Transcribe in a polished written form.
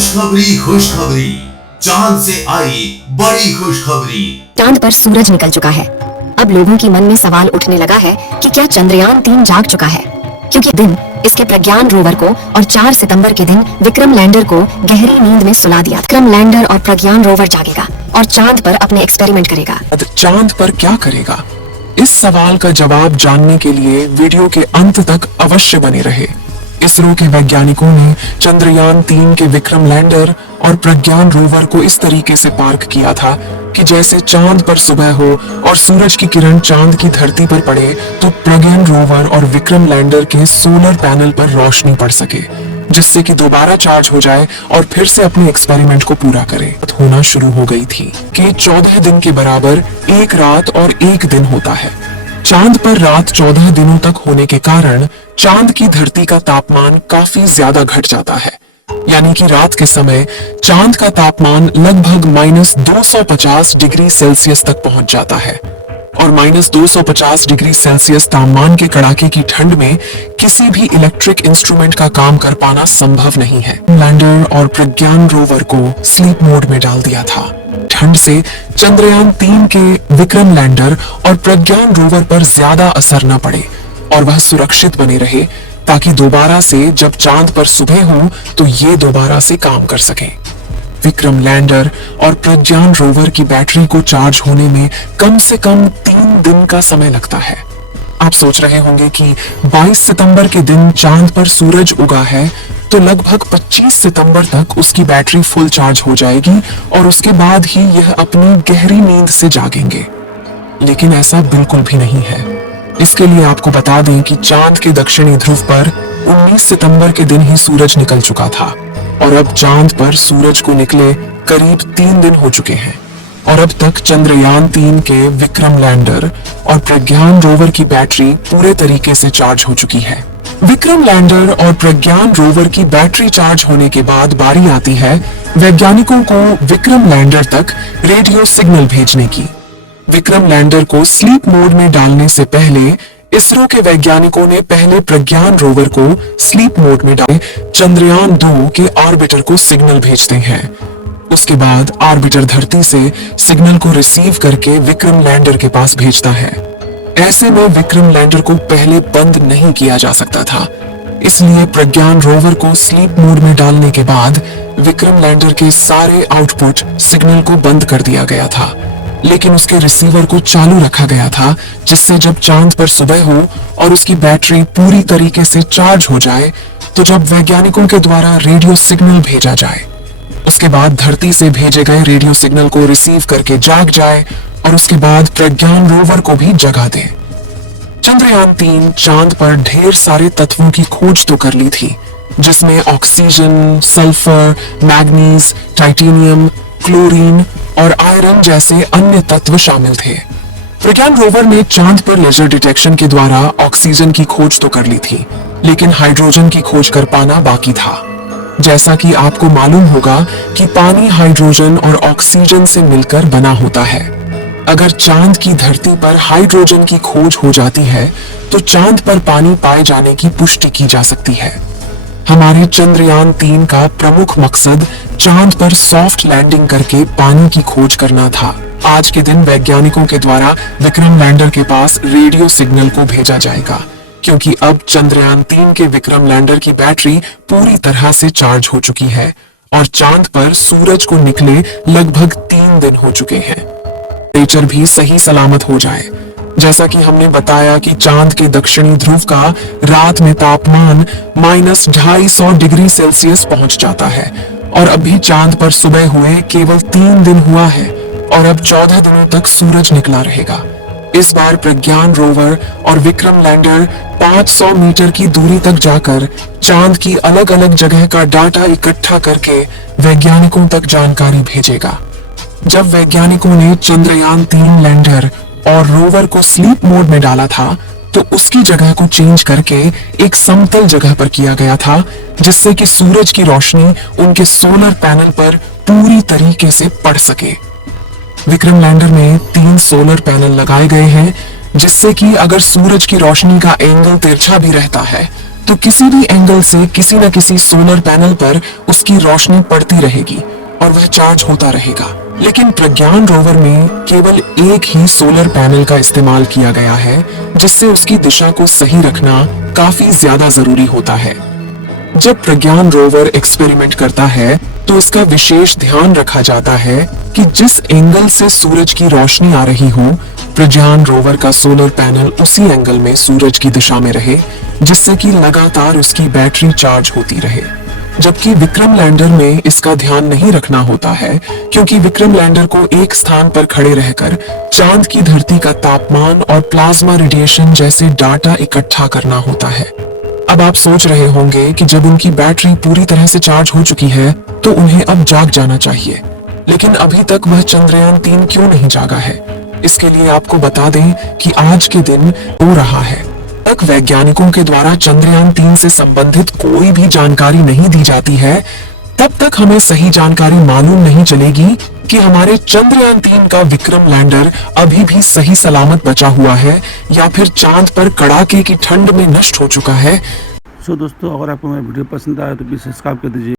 खुशखबरी, चांद से आई बड़ी खुशखबरी। चांद पर सूरज निकल चुका है। अब लोगों के मन में सवाल उठने लगा है कि क्या चंद्रयान 3 जाग चुका है, क्योंकि दिन इसके प्रज्ञान रोवर को और 4 सितंबर के दिन विक्रम लैंडर को गहरी नींद में सुला दिया। विक्रम लैंडर और प्रज्ञान रोवर जागेगा और चांद पर अपने एक्सपेरिमेंट करेगा। चांद पर क्या करेगा? इस सवाल का जवाब जानने के लिए वीडियो के अंत तक अवश्य बने रहे। इसरो के वैज्ञानिकों ने चंद्रयान 3 के विक्रम लैंडर और प्रज्ञान रोवर को इस तरीके से पार्क किया था कि जैसे चांद पर सुबह हो और सूरज की किरण चांद की धरती पर पड़े तो प्रज्ञान रोवर और विक्रम लैंडर के सोलर पैनल पर रोशनी पड़ सके, जिससे कि दोबारा चार्ज हो जाए और फिर से अपने एक्सपेरिमेंट को पूरा करे। होना शुरू हो गई थी कि 14 दिन के बराबर एक रात और एक दिन होता है। चांद पर रात 14 दिनों तक होने के कारण चांद की धरती का तापमान काफी ज्यादा घट जाता है, यानी कि रात के समय चांद का तापमान लगभग -250 डिग्री सेल्सियस तक पहुंच जाता है और -250 डिग्री सेल्सियस तापमान के कड़ाके की ठंड में किसी भी इलेक्ट्रिक इंस्ट्रूमेंट का काम कर पाना संभव नहीं है। लैंडर और प्रज्ञान रोवर को स्लीप मोड में डाल दिया था। ठंड से चंद्रयान 3 के विक्रम लैंडर और प्रज्ञान रोवर पर ज्यादा असर न पड़े और वह सुरक्षित बने रहे, ताकि दोबारा से जब चांद पर सुबह हो तो ये दोबारा से काम कर सके। विक्रम लैंडर और प्रज्ञान रोवर की बैटरी को चार्ज होने में कम से कम 3 दिन का समय लगता है। आप सोच रहे होंगे कि 22 सितंबर के दिन चांद पर सूरज उगा है तो लगभग 25 सितंबर तक उसकी बैटरी फुल चार्ज हो जाएगी और उसके बाद ही यह अपनी गहरी नींद से जागेंगे। लेकिन ऐसा बिल्कुल भी नहीं है। इसके लिए आपको बता दें कि चांद के दक्षिणी ध्रुव पर 19 सितंबर के दिन ही सूरज निकल चुका था और अब चांद पर सूरज को निकले करीब 3 दिन हो चुके हैं और अब तक चंद्रयान 3 के विक्रम लैंडर और प्रज्ञान रोवर की बैटरी पूरे तरीके से चार्ज हो चुकी है। विक्रम लैंडर और प्रज्ञान रोवर की बैटरी चार्ज होने के बाद बारी आती है वैज्ञानिकों को विक्रम लैंडर तक रेडियो सिग्नल भेजने की। विक्रम लैंडर को स्लीप मोड में डालने से पहले इसरो के वैज्ञानिकों ने पहले प्रज्ञान रोवर को स्लीप मोड में डाले चंद्रयान 2 के ऑर्बिटर को सिग्नल भेजते हैं। उसके बाद ऑर्बिटर धरती से सिग्नल को रिसीव करके विक्रम लैंडर के पास भेजता है। ऐसे में विक्रम लैंडर को पहले बंद नहीं किया जा सकता था, इसलिए प्रज्ञान रोवर को स्लीप मोड में डालने के बाद विक्रम लैंडर के सारे आउटपुट सिग्नल को बंद कर दिया गया था, लेकिन उसके रिसीवर को चालू रखा गया था, जिससे जब चांद पर सुबह हो और उसकी बैटरी पूरी तरीके से चार्ज हो जाए तो जब वैज्ञानिकों के द्वारा रेडियो सिग्नल भेजा जाए, उसके बाद धरती से भेजे गए रेडियो सिग्नल को रिसीव करके जाग जाए और उसके बाद प्रज्ञान रोवर को भी जगा दे। चंद्रयान 3 चांद पर ढेर सारे तत्वों की खोज तो कर ली थी, जिसमें oxygen, sulphur, manganese, titanium, chlorine और आयरन जैसे अन्य तत्व शामिल थे। प्रज्ञान रोवर ने चांद पर लेजर डिटेक्शन के द्वारा ऑक्सीजन की खोज तो कर ली थी, लेकिन हाइड्रोजन की खोज कर पाना बाकी था। जैसा कि आपको मालूम होगा कि पानी हाइड्रोजन और ऑक्सीजन से मिलकर बना होता है। अगर चांद की धरती पर हाइड्रोजन की खोज हो जाती है तो चांद पर पानी पाए जाने की पुष्टि की जा सकती है। हमारे चंद्रयान 3 का प्रमुख मकसद चांद पर सॉफ्ट लैंडिंग करके पानी की खोज करना था। आज के दिन वैज्ञानिकों के द्वारा विक्रम लैंडर के पास रेडियो सिग्नल को भेजा जाएगा, क्योंकि अब चंद्रयान 3 के विक्रम लैंडर की बैटरी पूरी तरह से चार्ज हो चुकी है और चांद पर सूरज को निकले लगभग 3 दिन हो चुके हैं। टेम्परेचर भी सही सलामत हो जाए। जैसा कि हमने बताया कि चांद के दक्षिणी ध्रुव का रात में तापमान -250 डिग्री सेल्सियस पहुंच जाता है और अभी चांद पर सुबह हुए केवल 3 दिन हुआ है और अब 14 दिनों तक सूरज निकला रहेगा। इस बार प्रज्ञान रोवर और विक्रम लैंडर 500 मीटर की दूरी तक जाकर चांद की अलग अलग जगह का डाटा इकट्ठा करके वैज्ञानिकों तक जानकारी भेजेगा। जब वैज्ञानिकों ने चंद्रयान 3 लैंडर और रोवर को स्लीप मोड में डाला था तो उसकी जगह को चेंज करके एक समतल जगह पर किया गया था, जिससे कि सूरज की रोशनी उनके सोलर पैनल पर पूरी तरीके से पड़ सके। विक्रम लैंडर में 3 सोलर पैनल लगाए गए हैं, जिससे कि अगर सूरज की रोशनी का एंगल तिरछा भी रहता है तो किसी भी एंगल से किसी न किसी सोलर पैनल पर उसकी रोशनी पड़ती रहेगी और वह चार्ज होता रहेगा। लेकिन प्रज्ञान रोवर में केवल एक ही सोलर पैनल का इस्तेमाल किया गया है, जिससे उसकी दिशा को सही रखना काफी ज्यादा जरूरी होता है। जब प्रज्ञान रोवर एक्सपेरिमेंट करता है तो इसका विशेष ध्यान रखा जाता है कि जिस एंगल से सूरज की रोशनी आ रही हो, प्रज्ञान रोवर का सोलर पैनल उसी एंगल में सूरज की दिशा में रहे, जिससे कि लगातार उसकी बैटरी चार्ज होती रहे। जबकि विक्रम लैंडर में इसका ध्यान नहीं रखना होता है, क्योंकि विक्रम लैंडर को एक स्थान पर खड़े रहकर चांद की धरती का तापमान और प्लाज्मा रेडिएशन जैसे डाटा इकट्ठा करना होता है। अब आप सोच रहे होंगे कि जब उनकी बैटरी पूरी तरह से चार्ज हो चुकी है तो उन्हें अब जाग जाना चाहिए, लेकिन अभी तक वह चंद्रयान 3 क्यों नहीं जागा है? इसके लिए आपको बता दें कि आज के दिन हो रहा है। तक वैज्ञानिकों के द्वारा चंद्रयान 3 से संबंधित कोई भी जानकारी नहीं दी जाती है, तब तक हमें सही जानकारी मालूम नहीं चलेगी कि हमारे चंद्रयान 3 का विक्रम लैंडर अभी भी सही सलामत बचा हुआ है या फिर चांद पर कड़ाके की ठंड में नष्ट हो चुका है। दोस्तों, अगर आपको मेरा वीडियो पसंद आया तो प्लीज़ सब्सक्राइब कर दीजिए।